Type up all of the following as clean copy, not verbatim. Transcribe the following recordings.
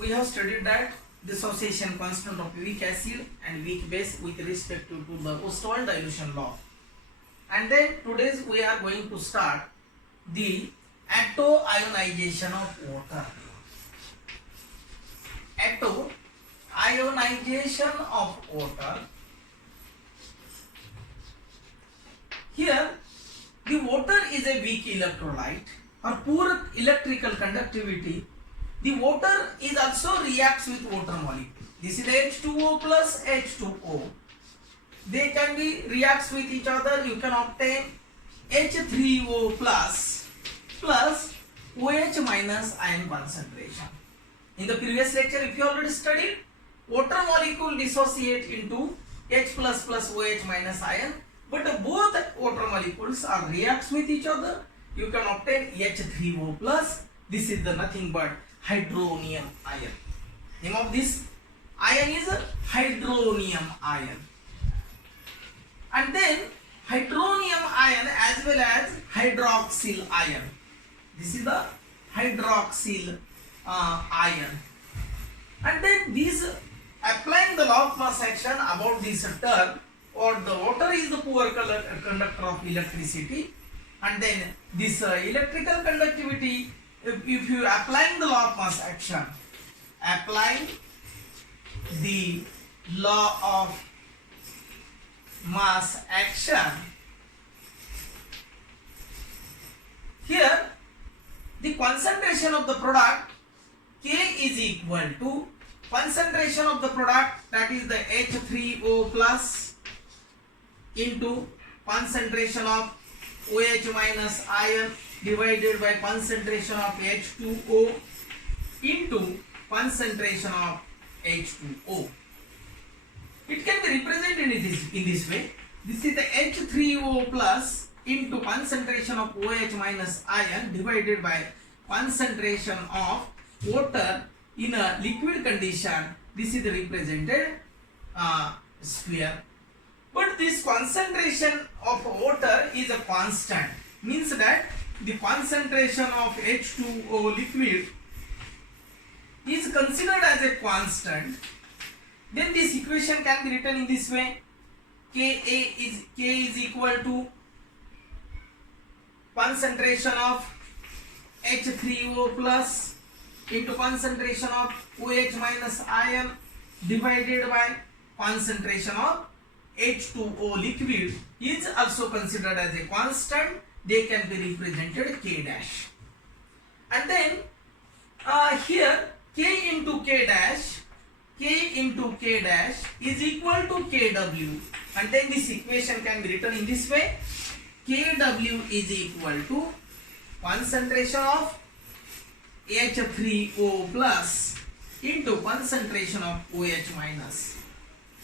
we have studied that dissociation constant of weak acid and weak base with respect to the Ostwald dilution law. And then today we are going to start the atto-ionization of water. Atto-ionization of water. Here the water is a weak electrolyte or poor electrical conductivity. The water is also reacts with water molecule. This is H2O plus H2O. They can be reacts with each other. You can obtain H3O plus OH minus ion concentration. In the previous lecture, if you already studied, water molecule dissociate into H plus OH minus ion, but both water molecules are reacts with each other. You can obtain H3O plus. This is the nothing but hydronium ion. Name of this ion is hydronium ion. And then hydronium ion as well as hydroxyl ion. This is the hydroxyl ion. And then these applying the law of mass action about this term, or the water is the poor conductor of electricity, and then this electrical conductivity, if you applying the law of mass action, applying the law of mass action, here the concentration of the product K is equal to concentration of the product, that is the H3O plus into concentration of OH minus ion divided by concentration of H2O into concentration of H2O. It can be represented in this way. This is the H3O plus into concentration of OH minus ion divided by concentration of water in a liquid condition. This is the represented sphere. But this concentration of water is a constant, means that the concentration of H2O liquid is considered as a constant. Then this equation can be written in this way: K is equal to concentration of H3O plus into concentration of OH minus ion divided by concentration of H2O liquid is also considered as a constant. They can be represented K dash. And then here K into K dash is equal to KW, and then this equation can be written in this way: KW is equal to concentration of H3O plus into concentration of OH minus.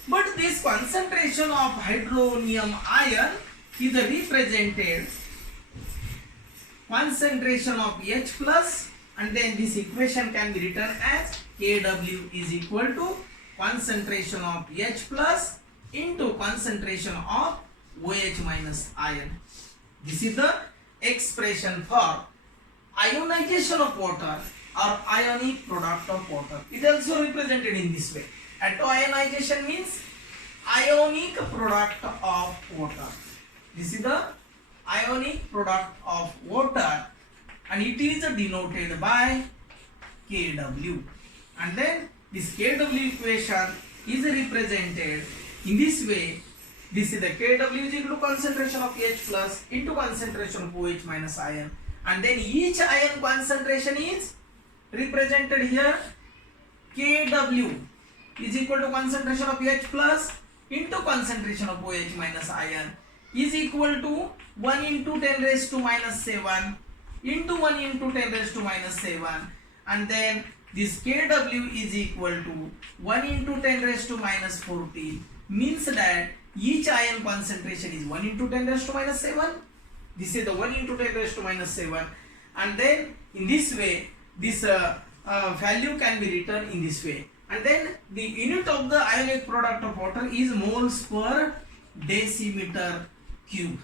But this concentration of hydronium ion is represented concentration of H plus, and then this equation can be written as KW is equal to concentration of H plus into concentration of OH minus ion. This is the expression for ionization of water or ionic product of water. It is also represented in this way. Atto-ionization means ionic product of water. This is the ionic product of water, and it is denoted by KW. And then this KW equation is represented in this way. This is the KW is equal to concentration of H plus into concentration of OH minus ion, and then each ion concentration is represented here. KW is equal to concentration of H plus into concentration of OH minus ion is equal to 1 into 10 raised to minus 7 into 1 into 10 raised to minus 7, and then this KW is equal to 1 into 10 raised to minus 14, means that each ion concentration is 1 into 10 raised to minus 7. This is the 1 into 10 raised to minus 7, and then in this way this value can be written in this way. And then the unit of the ionic product of water is moles per decimeter cube,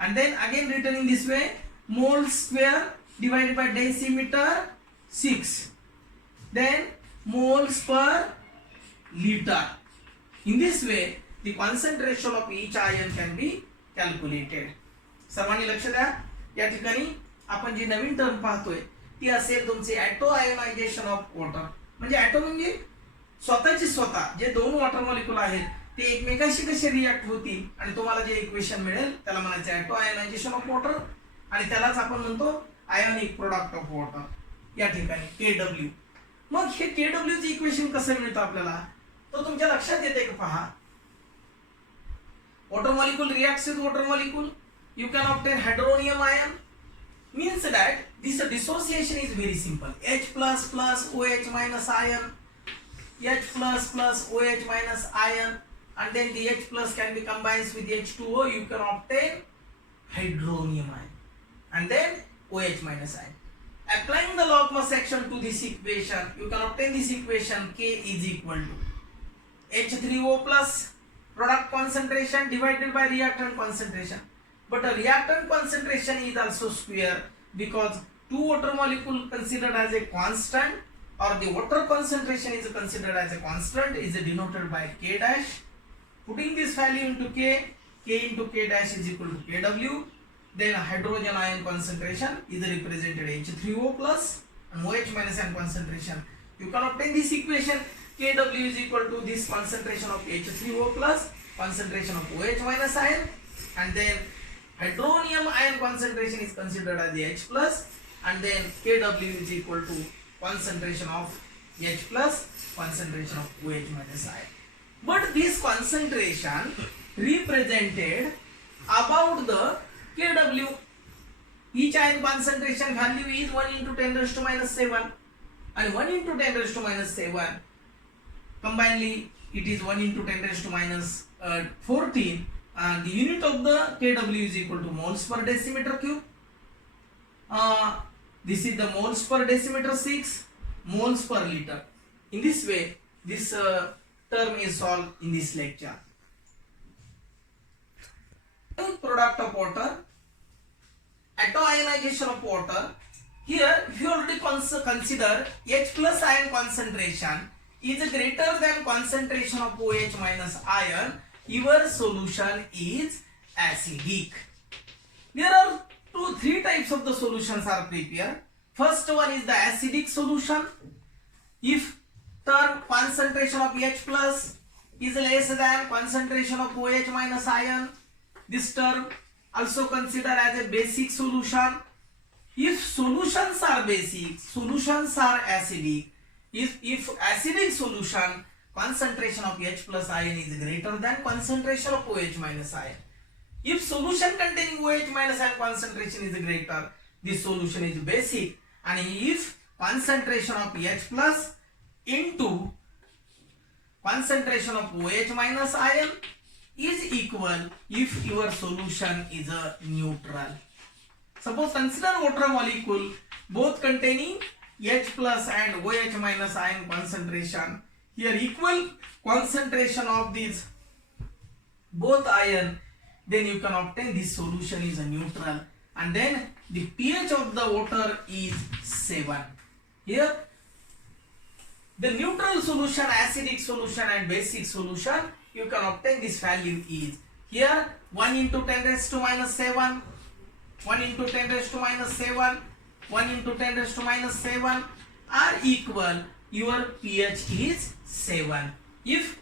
and then again written in this way: moles square divided by decimeter 6. Then moles per liter. In this way, the concentration of each ion can be calculated. सर्वांनी लक्ष द्या, या ठिकाणी आपण जी नवीन term पाहतोय ती असेल तुमचे ॲटो आयोनायझेशन ऑफ वॉटर. म्हणजे ॲटो म्हणजे स्वतःची स्वतः जे दोन वॉटर मॉलिक्यूल आहेत ते एकमेकांशी कसे रिॲक्ट होतील आणि तुम्हाला जे इक्वेशन मिळेल त्याला म्हणायचं ॲटो आयोनायझेशन ऑफ वॉटर आणि त्यालाच आपण म्हणतो आयोनिक प्रोडक्ट ऑफ वॉटर या ठिकाणी केडब्ल्यू. मग हे केडब्ल्यू चे इक्वेशन कसं मिळतं आपल्याला, तो तुमच्या लक्षात येते का पहा. Water molecule reacts with water molecule, you can obtain hydronium ion, means that this dissociation is very simple. H plus plus OH minus ion, H plus plus OH minus ion, and then the H plus can be combined with H2O, you can obtain hydronium ion, and then OH minus ion. Applying the logMAS action to this equation, you can obtain this equation K is equal to H3O plus product concentration divided by reactant concentration. But a reactant concentration is also square because two water molecule considered as a constant or the water concentration is considered as a constant is denoted by K dash. Putting this value into K, K into K dash is equal to Kw. Then hydrogen ion concentration is represented H3O plus and OH minus ion concentration. You can obtain this equation Kw is equal to this concentration of H3O plus concentration of OH minus ion, and then hydronium ion concentration is considered as the H plus, and then Kw is equal to concentration of H plus concentration of OH minus ion. But this concentration represented about the Kw. Each ion concentration value is 1 into 10 raised to minus 7 and 1 into 10 raised to minus 7 combinedly it is 1 into 10 raised to minus 14. And the unit of the Kw is equal to moles per decimeter cube. This is the moles per decimeter 6, moles per liter. In this way, this term is solved in this lecture. Product of water, atoionization of water. Here, if you already consider H plus ion concentration is greater than concentration of OH minus ion, your solution is acidic. There are three types of the solutions are prepared. First one is the acidic solution. If term concentration of H plus is less than concentration of OH minus ion, this term also considered as a basic solution. If solutions are basic, solutions are acidic. If acidic solution concentration of H plus ion is greater than concentration of OH minus ion. If solution containing OH minus ion concentration is greater, this solution is basic. And if concentration of H plus into concentration of OH minus ion is equal, if your solution is a neutral. Suppose consider water molecule both containing H plus and OH minus ion concentration. Here equal concentration of these both ion, then you can obtain this solution is a neutral, and then the pH of the water is 7. Here the neutral solution, acidic solution and basic solution, you can obtain this value is here 1 into 10 raised to minus 7, 1 into 10 raised to minus 7, 1 into 10 raised to minus 7 are equal, your pH is 7. If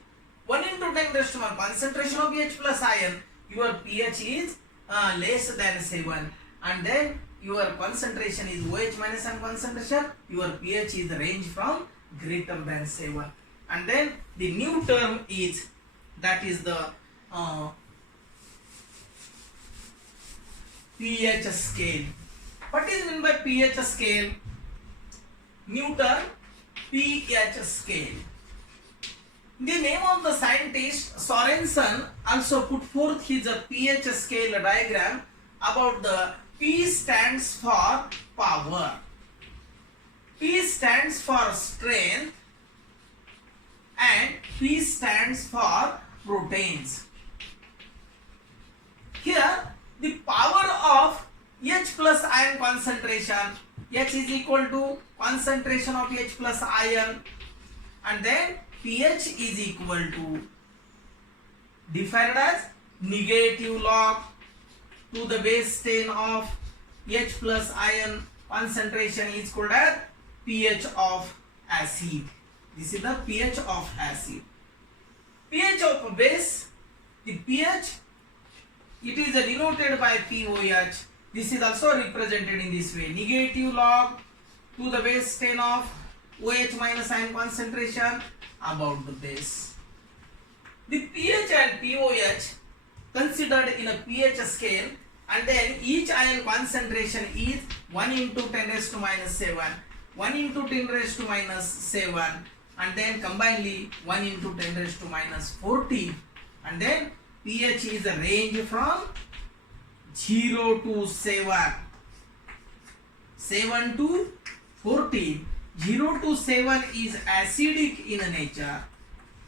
1 into 10 raised to 1 concentration of H plus ion, your pH is less than 7, and then your concentration is OH minus ion concentration, your pH is range from greater than 7, and then the new term is, that is the pH scale. What is meant by pH scale? New term, pH scale. The name of the scientist Sorensen also put forth his pH scale diagram about the P stands for power, P stands for strength, and P stands for proteins. Here the power of H plus ion concentration, H is equal to concentration of H plus ion and then pH is equal to defined as negative log to the base 10 of H plus ion concentration is called as pH of acid. This is the pH of acid. pH of base, the pH, it is denoted by POH. This is also represented in this way, negative log to the base 10 of OH minus ion concentration about the base. The pH and POH considered in a pH scale, and then each ion concentration is 1 into 10 raised to minus 7, 1 into 10 raised to minus 7, and then combinedly 1 into 10 raised to minus 14, and then pH is a range from 0 to 7, 7 to 14. 0 to 7 is acidic in nature.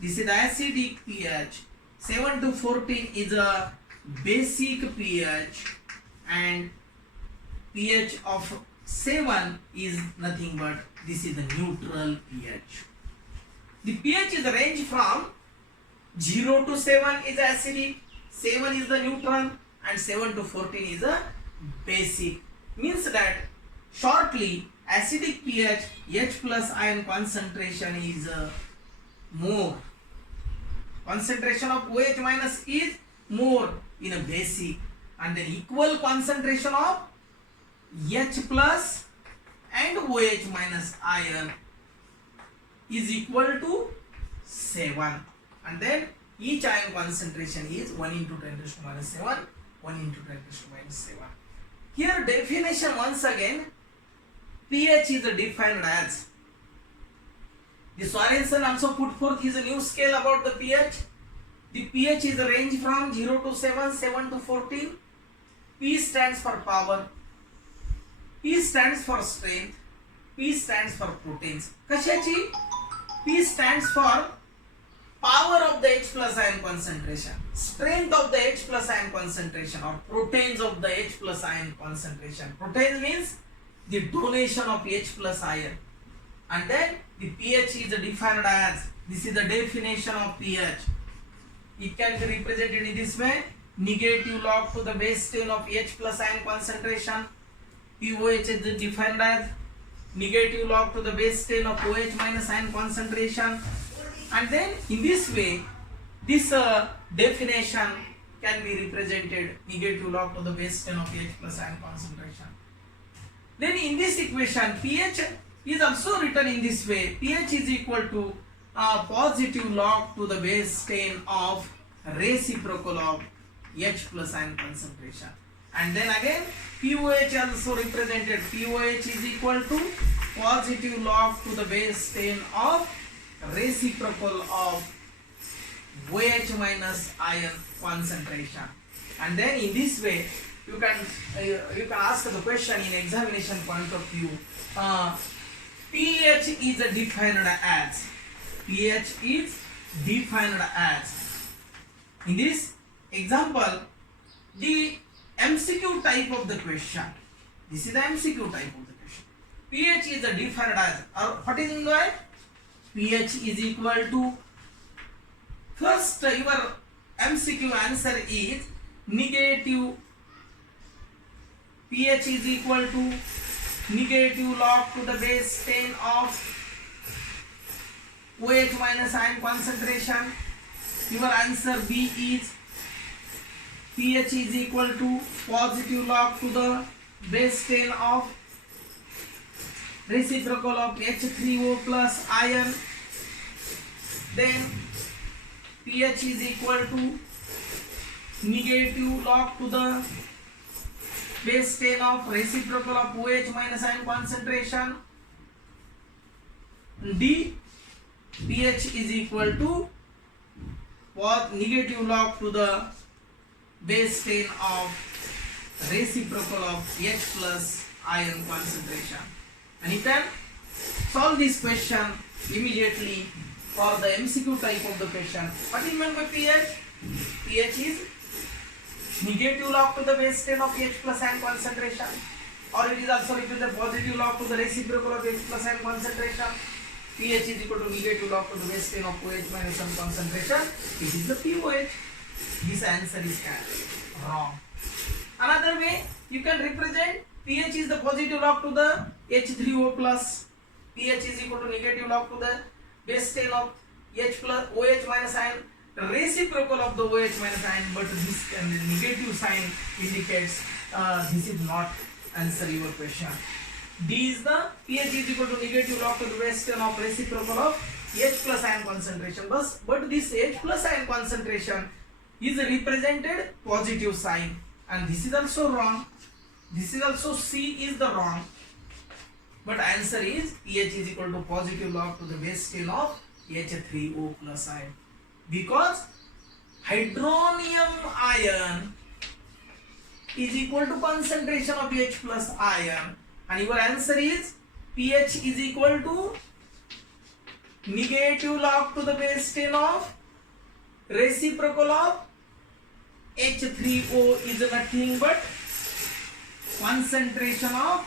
This is the acidic pH. 7 to 14 is a basic pH, and pH of 7 is nothing but this is the neutral pH. The pH is the range from 0 to 7 is acidic, 7 is the neutral, and 7 to 14 is a basic. Means that shortly acidic pH H plus ion concentration is more. Concentration of OH minus is more in a basic, and then equal concentration of H plus and OH minus ion is equal to 7, and then each ion concentration is 1 into 10 raised to minus 7, 1 into 10 raised to minus 7. Here definition once again, pH is defined as, the Sorensen also put forth his new scale about the pH. The pH is a range from 0 to 7, 7 to 14. P stands for power, P stands for strength, P stands for proteins. कशाची? P stands for power of the H plus ion concentration, strength of the H plus ion concentration, or proteins of the H plus ion concentration. Proteins means the donation of H plus ion, and then the pH is defined as, this is the definition of pH. It can be represented in this way, negative log to the base 10 of H plus ion concentration. POH is defined as negative log to the base 10 of OH minus ion concentration, and then in this way this definition can be represented negative log to the base 10 of H plus ion concentration. Then in this equation pH is also written in this way, pH is equal to positive log to the base 10 of reciprocal of H plus ion concentration, and then again POH also represented, POH is equal to positive log to the base 10 of reciprocal of OH minus ion concentration. And then in this way you can ask the question in examination point of view, pH is defined as, pH is defined as, in this example the MCQ type of the question, this is the MCQ type of the question, pH is defined as, what is in the pH is equal to, first your MCQ answer is negative, pH is equal to negative log to the base 10 of OH minus ion concentration. Your answer B is pH is equal to positive log to the base 10 of reciprocal of H3O plus ion. Then pH is equal to negative log to the base 10 of reciprocal of OH minus ion concentration. D, pH is equal to negative log to the base 10 of reciprocal of H plus ion concentration. And you can solve this question immediately for the MCQ type of the question. What is meant by pH? pH is negative log to the base 10 of H plus ion concentration, or it is also represented positive log to the reciprocal of H plus ion concentration. pH is equal to negative log to the base 10 of OH minus some concentration, it is the POH. This answer is wrong. Another way, you can represent pH is the positive log to the H3O plus, pH is equal to negative log to the base 10 of H plus OH minus ion, reciprocal of the OH minus ion, but this negative sign indicates this is not answer your question. D is the pH is equal to negative log to the base 10 of reciprocal of H plus ion concentration, but this H plus ion concentration is represented positive sign, and this is also wrong. This is also C is the wrong, but answer is pH is equal to positive log to the base 10 of H3O plus ion, because hydronium ion is equal to concentration of H plus ion, and your answer is pH is equal to negative log to the base 10 of reciprocal of H3O is nothing but concentration of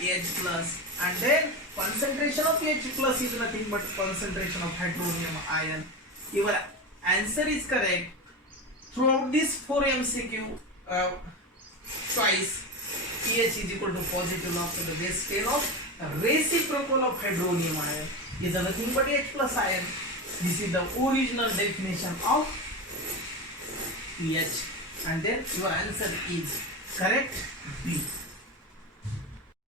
H plus, and then concentration of H plus is nothing but concentration of hydronium ion. Your answer is correct. Throughout this 4 MCQ choice, pH is equal to positive log to the base 10 of reciprocal of hydronium ion is nothing but H plus ion. This is the original definition of pH, and then your answer is correct, B.